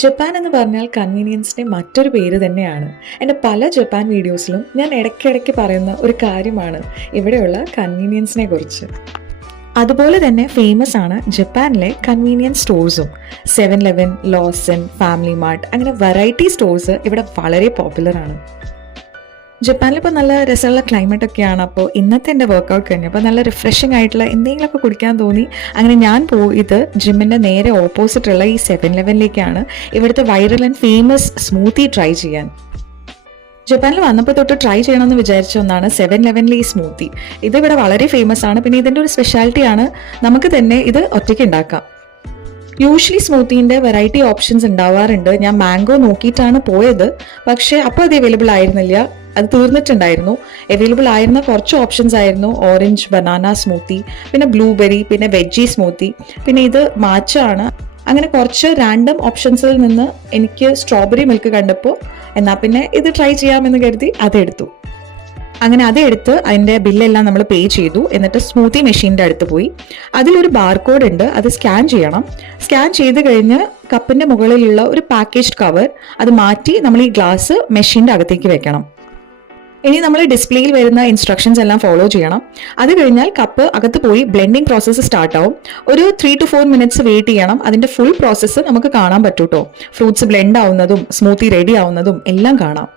Japan എന്ന് പറഞ്ഞാൽ കൺവീനിയൻസിൻ്റെ മറ്റൊരു പേര് തന്നെയാണ്. എൻ്റെ പല ജപ്പാൻ വീഡിയോസിലും ഞാൻ ഇടയ്ക്കിടയ്ക്ക് പറയുന്ന ഒരു കാര്യമാണ് ഇവിടെയുള്ള കൺവീനിയൻസിനെ കുറിച്ച്. അതുപോലെ തന്നെ ഫേമസ് ആണ് ജപ്പാനിലെ കൺവീനിയൻസ് സ്റ്റോഴ്സും. 7-Eleven, ലോസൺ, ഫാമിലി മാർട്ട് അങ്ങനെ വെറൈറ്റി സ്റ്റോഴ്സ് ഇവിടെ വളരെ പോപ്പുലറാണ്. ജപ്പാനിലിപ്പോൾ നല്ല രസമുള്ള ക്ലൈമറ്റ് ഒക്കെയാണ്. അപ്പോൾ ഇന്നത്തെ എൻ്റെ വർക്കൗട്ട് കഴിഞ്ഞപ്പോൾ നല്ല റിഫ്രഷിംഗ് ആയിട്ടുള്ള എന്തെങ്കിലുമൊക്കെ കുടിക്കാൻ തോന്നി. അങ്ങനെ ഞാൻ പോയത് ജിമ്മിൻ്റെ നേരെ ഓപ്പോസിറ്റുള്ള ഈ 7-Elevenലേക്കാണ് ഇവിടുത്തെ viral and famous smoothie try ചെയ്യാൻ. ജപ്പാനിൽ വന്നപ്പോൾ തൊട്ട് ട്രൈ ചെയ്യണമെന്ന് വിചാരിച്ച ഒന്നാണ് 7-Elevenലെ ഈ സ്മൂത്തി. ഇതിവിടെ വളരെ ഫേമസ് ആണ്. പിന്നെ ഇതിൻ്റെ ഒരു സ്പെഷ്യാലിറ്റിയാണ് നമുക്ക് തന്നെ ഇത് ഒറ്റയ്ക്ക് ഉണ്ടാക്കാം. യൂഷ്വലി സ്മൂത്തീൻ്റെ വെറൈറ്റി ഓപ്ഷൻസ് ഉണ്ടാവാറുണ്ട്. ഞാൻ മാംഗോ നോക്കിയിട്ടാണ് പോയത്, പക്ഷേ അപ്പോൾ അത് അവൈലബിൾ ആയിരുന്നില്ല, അത് തീർന്നിട്ടുണ്ടായിരുന്നു. അവൈലബിൾ ആയിരുന്ന കുറച്ച് ഓപ്ഷൻസ് ആയിരുന്നു ഓറഞ്ച് ബനാന സ്മൂത്തി, പിന്നെ ബ്ലൂബെറി, പിന്നെ വെജി സ്മൂത്തി, പിന്നെ ഇത് മാച്ച ആണ്. അങ്ങനെ കുറച്ച് റാൻഡം ഓപ്ഷൻസിൽ നിന്ന് എനിക്ക് സ്ട്രോബെറി മിൽക്ക് കണ്ടപ്പോൾ എന്നാൽ പിന്നെ ഇത് ട്രൈ ചെയ്യാമെന്ന് കരുതി അതെടുത്തു. അങ്ങനെ അതെടുത്ത് അതിൻ്റെ ബില്ലെല്ലാം നമ്മൾ പേ ചെയ്തു. എന്നിട്ട് സ്മൂത്തി മെഷീൻ്റെ അടുത്ത് പോയി. അതിലൊരു ബാർകോഡ് ഉണ്ട്, അത് സ്കാൻ ചെയ്യണം. സ്കാൻ ചെയ്ത് കഴിഞ്ഞ് കപ്പിൻ്റെ മുകളിലുള്ള ഒരു പാക്കേജ്ഡ് കവർ അത് മാറ്റി നമ്മൾ ഈ ഗ്ലാസ് മെഷീൻ്റെ അകത്തേക്ക് വെക്കണം. ഇനി നമ്മൾ ഡിസ്പ്ലേയിൽ വരുന്ന ഇൻസ്ട്രക്ഷൻസ് എല്ലാം ഫോളോ ചെയ്യണം. അത് കഴിഞ്ഞാൽ കപ്പ് അകത്ത് പോയി ബ്ലെൻഡിങ് പ്രോസസ്സ് സ്റ്റാർട്ട് ആവും. ഒരു 3 to 4 മിനിറ്റ്സ് വെയിറ്റ് ചെയ്യണം. അതിൻ്റെ ഫുൾ പ്രോസസ്സ് നമുക്ക് കാണാൻ പറ്റൂട്ടോ. ഫ്രൂട്ട്സ് ബ്ലെൻഡ് ആവുന്നതും സ്മൂത്തി റെഡി ആവുന്നതും എല്ലാം കാണാം.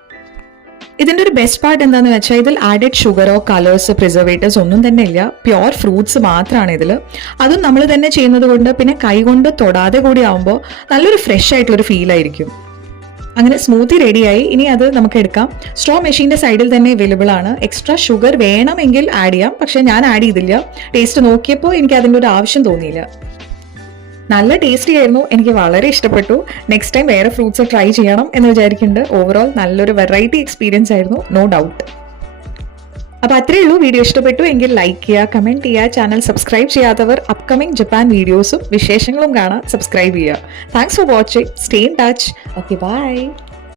ഇതിൻ്റെ ഒരു ബെസ്റ്റ് പാർട്ട് എന്താണെന്ന് വെച്ചാൽ ഇതിൽ ആഡഡ് ഷുഗറോ കളേഴ്സ് പ്രിസർവേറ്റീവ്സ് ഒന്നും തന്നെ ഇല്ല. പ്യോർ ഫ്രൂട്ട്സ് മാത്രമാണ് ഇതിൽ. അതും നമ്മൾ തന്നെ ചെയ്യുന്നത് കൊണ്ട് പിന്നെ കൈകൊണ്ട് തൊടാതെ കൂടി ആവുമ്പോൾ നല്ലൊരു ഫ്രഷ് ആയിട്ടുള്ളൊരു ഫീൽ ആയിരിക്കും. അങ്ങനെ സ്മൂത്തി റെഡിയായി. ഇനി അത് നമുക്ക് എടുക്കാം. സ്ട്രോ മെഷീൻ്റെ സൈഡിൽ തന്നെ അവൈലബിൾ ആണ്. എക്സ്ട്രാ ഷുഗർ വേണമെങ്കിൽ ആഡ് ചെയ്യാം, പക്ഷെ ഞാൻ ആഡ് ചെയ്തില്ല. ടേസ്റ്റ് നോക്കിയപ്പോൾ എനിക്ക് അതിൻ്റെ ഒരു ആവശ്യം തോന്നിയില്ല. നല്ല ടേസ്റ്റി ആയിരുന്നു, എനിക്ക് വളരെ ഇഷ്ടപ്പെട്ടു. നെക്സ്റ്റ് ടൈം വേറെ ഫ്രൂട്ട്സ് ട്രൈ ചെയ്യണം എന്ന് വിചാരിക്കുന്നുണ്ട്. ഓവറോൾ നല്ലൊരു വെറൈറ്റി എക്സ്പീരിയൻസ് ആയിരുന്നു, നോ ഡൗട്ട്. അപ്പോൾ അത്രയേ ഉള്ളൂ. വീഡിയോ ഇഷ്ടപ്പെട്ടു എങ്കിൽ ലൈക്ക് ചെയ്യുക, കമൻറ്റ് ചെയ്യുക. ചാനൽ സബ്സ്ക്രൈബ് ചെയ്യാത്തവർ അപ്കമിങ് ജപ്പാൻ വീഡിയോസും വിശേഷങ്ങളും കാണാൻ സബ്സ്ക്രൈബ് ചെയ്യുക. Thanks for watching. Stay in touch. Okay, by.